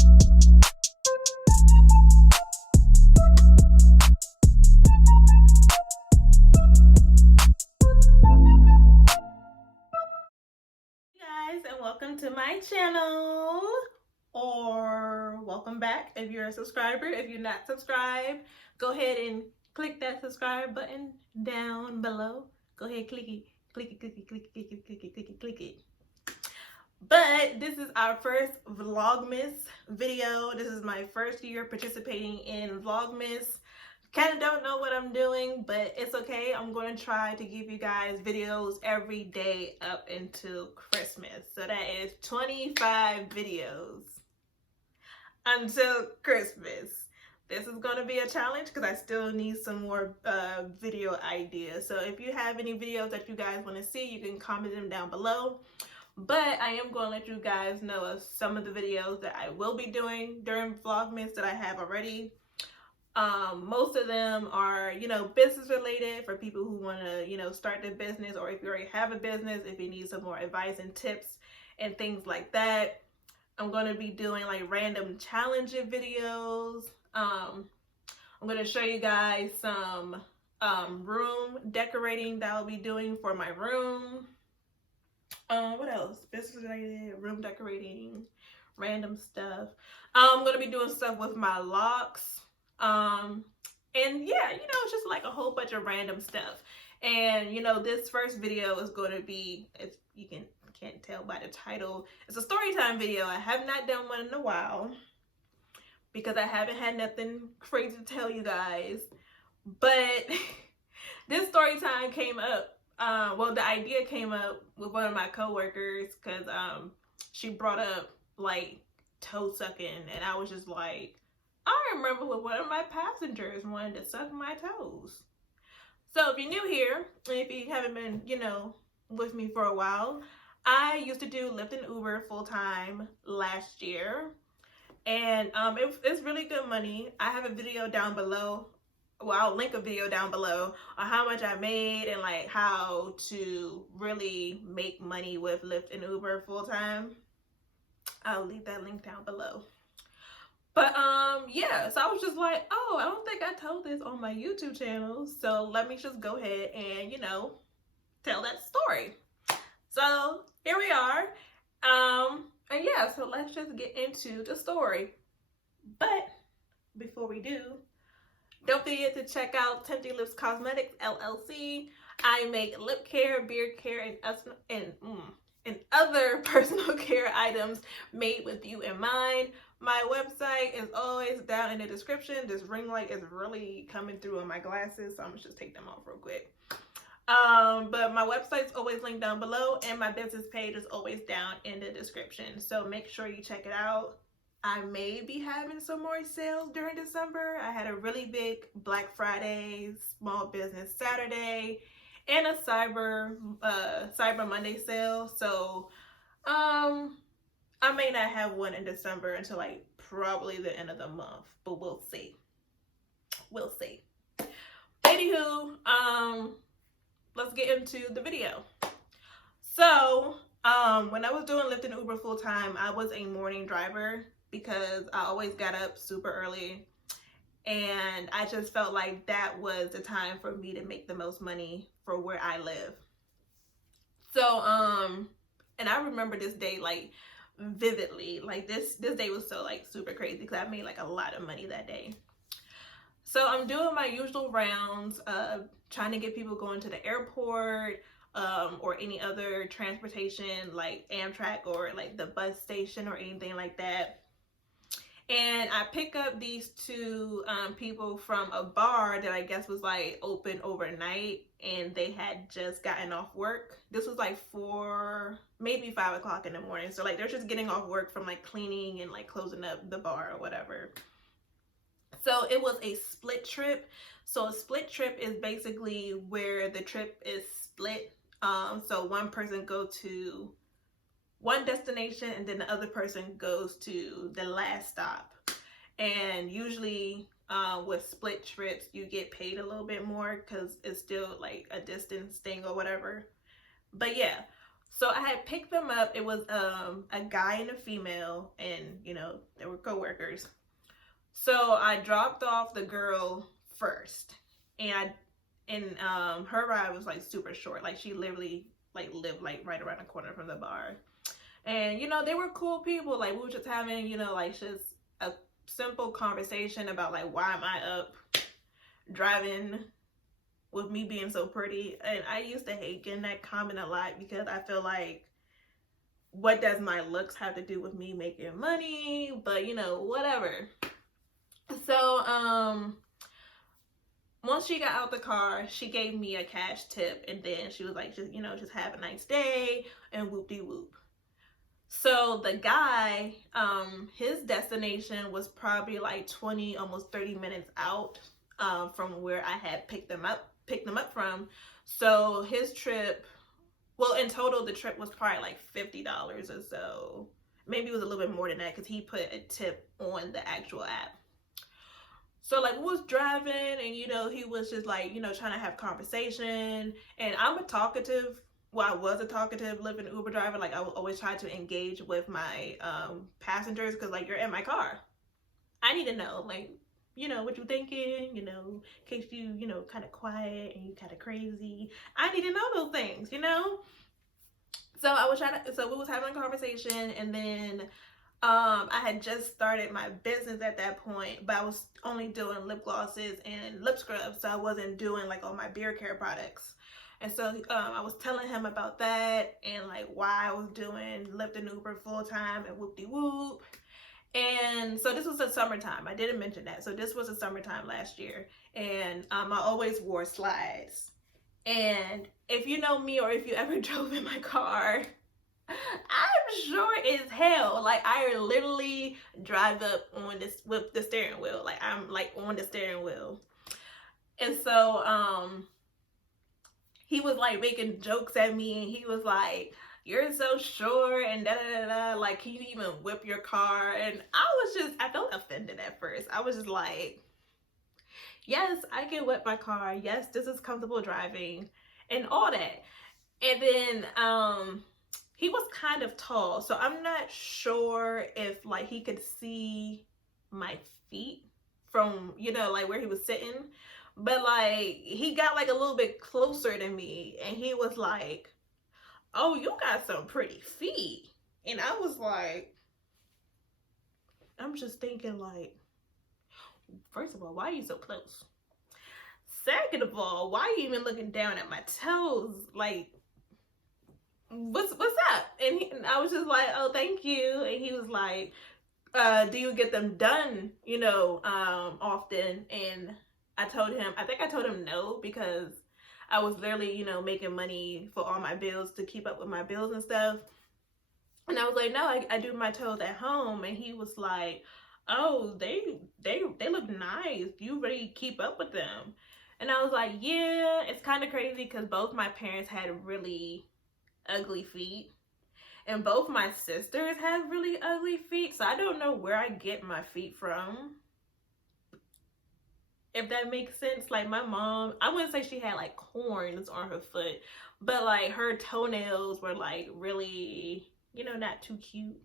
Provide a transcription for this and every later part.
And welcome to my channel, or welcome back if you're a subscriber. If you're not subscribed, go ahead and click that subscribe button down below. Go ahead, click it, click it, click it, click it, click it, click it, click it, click it. But this is our first Vlogmas video. This is my first year participating in Vlogmas. Kind of don't know what I'm doing, but it's okay. I'm going to try to give you guys videos every day up until Christmas. So that is 25 videos until Christmas. This is going to be a challenge because I still need some more video ideas. So if you have any videos that you guys want to see, you can comment them down below. But I am going to let you guys know of some of the videos that I will be doing during Vlogmas that I have already. Most of them are, business related for people who want to, start their business, or if you already have a business, if you need some more advice and tips and things like that. I'm going to be doing like random challenges videos. I'm going to show you guys some room decorating that I'll be doing for my room. What else? Business related, room decorating, random stuff. I'm going to be doing stuff with my locks. And yeah, it's just like a whole bunch of random stuff. And this first video is going to be, if you can't tell by the title, it's a story time video. I have not done one in a while because I haven't had nothing crazy to tell you guys. But this story time came up. Well, the idea came up with one of my coworkers because she brought up like toe sucking, and I was just like, I remember when one of my passengers wanted to suck my toes. So if you're new here, and if you haven't been, with me for a while, I used to do Lyft and Uber full time last year. And it's really good money. I have a video down below. Well, I'll link a video down below on how much I made and like how to really make money with Lyft and Uber full time. I'll leave that link down below. But yeah, so I was just like, oh, I don't think I told this on my YouTube channel, so let me just go ahead and tell that story. So here we are. And yeah, so let's just get into the story. But before we do, don't forget to check out Trendy Lips Cosmetics LLC. I make lip care, beard care, and other personal care items made with you in mind. My website is always down in the description. This ring light is really coming through on my glasses, so I'm gonna just take them off real quick. But my website's always linked down below, and my business page is always down in the description. So make sure you check it out. I may be having some more sales during December. I had a really big Black Friday, Small Business Saturday, and a Cyber Monday sale. So I may not have one in December until like probably the end of the month, but we'll see. We'll see. Anywho, let's get into the video. So when I was doing Lyft and Uber full time, I was a morning driver because I always got up super early, and I just felt like that was the time for me to make the most money for where I live. So and I remember this day like vividly. Like this day was so like super crazy because I made like a lot of money that day. So I'm doing my usual rounds, trying to get people going to the airport, or any other transportation like Amtrak or like the bus station or anything like that. And I pick up these two people from a bar that I guess was like open overnight, and they had just gotten off work. This was like 4, maybe 5 o'clock in the morning. So like they're just getting off work from like cleaning and like closing up the bar or whatever. So it was a split trip. So a split trip is basically where the trip is split. So one person goes to one destination and then the other person goes to the last stop. And usually with split trips, you get paid a little bit more because it's still like a distance thing or whatever. But yeah, So I had picked them up. It was a guy and a female, and you know, they were co-workers. So I dropped off the girl first, and her ride was like super short. Like she literally like lived like right around the corner from the bar. And you know, they were cool people. Like we were just having, you know, like just a simple conversation about like why am I up driving with me being so pretty. And I used to hate getting that comment a lot because I feel like, what does my looks have to do with me making money? But you know, whatever. So once she got out the car, she gave me a cash tip, and then she was like, just, you know, just have a nice day and whoop-de-whoop. So the guy, his destination was probably like 20, almost 30 minutes out from where I had picked them up from. So his trip, well, in total, the trip was probably like $50 or so. Maybe it was a little bit more than that because he put a tip on the actual app. So like we was driving, and you know, he was just like, you know, trying to have conversation. And I'm a talkative, well, I was a talkative living Uber driver. Like I would always try to engage with my passengers, because like, you're in my car, I need to know, like, you know, what you thinking, you know, in case you know, kind of quiet and you kind of crazy. I need to know those things, you know. So I was trying to, so we was having a conversation, and then I had just started my business at that point, but I was only doing lip glosses and lip scrubs, so I wasn't doing like all my beard care products. And so I was telling him about that, and like why I was doing Lyft and Uber full time and whoop-de-whoop. And so this was the summertime. I didn't mention that. So this was the summertime last year, and I always wore slides. And if you know me, or if you ever drove in my car, I'm sure as hell, like I literally drive up on this with the steering wheel. Like I'm like on the steering wheel. And so he was like making jokes at me, and he was like, "You're so sure," and da da da da, like, "Can you even whip your car?" And I felt offended at first. I was just like, yes, I can whip my car. Yes, this is comfortable driving and all that. And then he was kind of tall, so I'm not sure if like he could see my feet from, you know, like where he was sitting. But like he got like a little bit closer to me, and he was like, "Oh, you got some pretty feet." And I was like, I'm just thinking like, first of all, why are you so close? Second of all, why are you even looking down at my toes? Like, what's up? And I was just like, "Oh, thank you." And he was like, "Do you get them done, you know, often?" And I think I told him no, because I was literally, you know, making money for all my bills to keep up with my bills and stuff. And I was like, "No, I do my toes at home." And he was like, "Oh, they look nice. You really keep up with them." And I was like, "Yeah, it's kind of crazy because both my parents had really ugly feet, and both my sisters have really ugly feet, so I don't know where I get my feet from, if that makes sense." Like my mom, I wouldn't say she had like corns on her foot, but like her toenails were like really, you know, not too cute.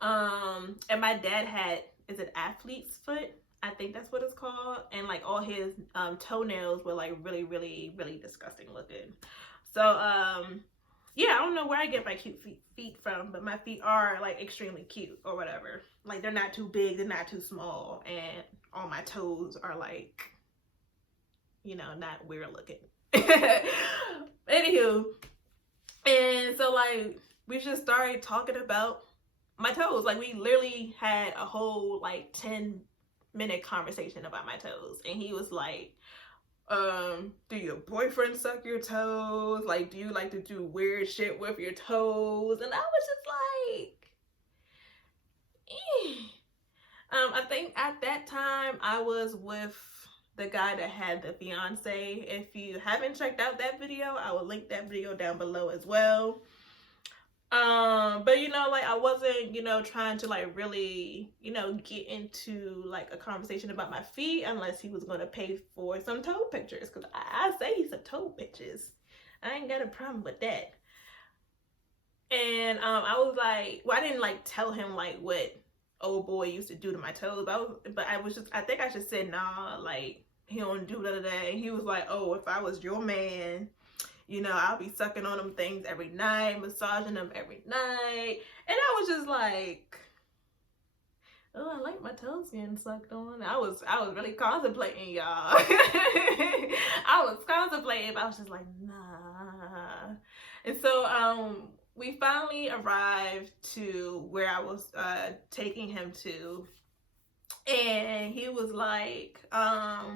And my dad had, is it athlete's foot? I think that's what it's called. And like all his toenails were like really, really, really disgusting looking. So yeah, I don't know where I get my cute feet from, but my feet are like extremely cute or whatever. Like they're not too big, they're not too small, and all my toes are like, you know, not weird looking. Anywho, and so like we just started talking about my toes. Like we literally had a whole like 10-minute conversation about my toes, and he was like, "Do your boyfriend suck your toes? Like, do you like to do weird shit with your toes?" And I was just like, eh. I think at that time I was with the guy that had the fiance. If you haven't checked out that video, I will link that video down below as well. But you know, like I wasn't, you know, trying to like really, you know, get into like a conversation about my feet unless he was gonna pay for some toe pictures, because I say some toe pictures. I ain't got a problem with that. And I was like, well, I didn't like tell him like what old boy used to do to my toes. But I was just, I think I should say, nah, like he don't do that. And he was like, oh, if I was your man, you know, I'll be sucking on them things every night, massaging them every night. And I was just like, oh, I like my toes getting sucked on. I was really contemplating, y'all. I was contemplating, but I was just like, nah. And so we finally arrived to where I was taking him to, and he was like, I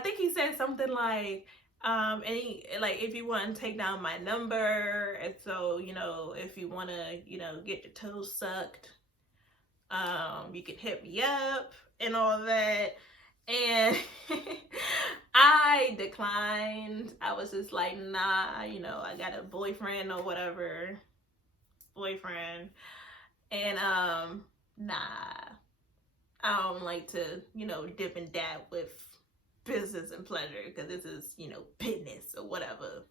think he said something like, and he, like, if you want to take down my number, and so, you know, if you want to, you know, get your toes sucked, you can hit me up and all that. And I declined. I was just like, nah, you know, I got a boyfriend or whatever. Boyfriend. And nah. I don't like to, you know, dip and dab with business and pleasure, because this is, you know, business or whatever.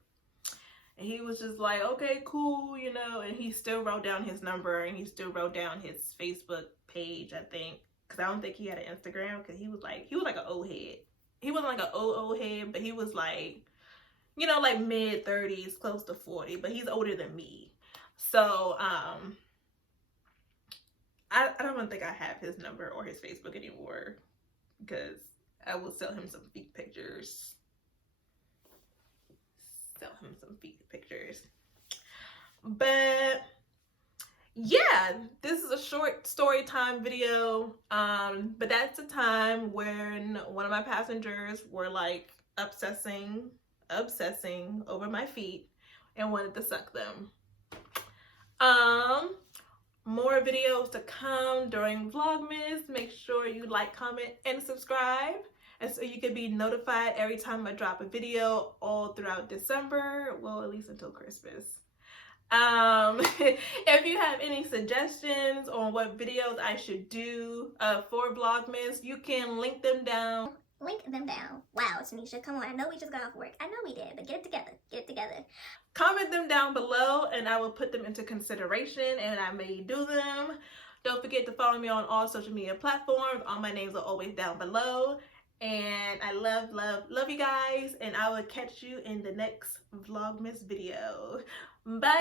And he was just like, okay, cool, you know, and he still wrote down his number, and he still wrote down his Facebook page, I think, because I don't think he had an Instagram, because he was like an old head. He wasn't like an old head, but he was like, you know, like mid-30s, close to 40, but he's older than me. So, I don't think I have his number or his Facebook anymore, because I will sell him some feet pictures. But yeah, this is a short story time video. But that's the time when one of my passengers were like obsessing over my feet and wanted to suck them. More videos to come during Vlogmas. Make sure you like, comment, and subscribe, and so you can be notified every time I drop a video all throughout December, well, at least until Christmas. If you have any suggestions on what videos I should do for Vlogmas, you can link them down. Wow, Tanisha, come on. I know we just got off work. I know we did, but get it together. Get it together. Comment them down below, and I will put them into consideration, and I may do them. Don't forget to follow me on all social media platforms. All my names are always down below. And I love you guys, and I will catch you in the next Vlogmas video. Bye.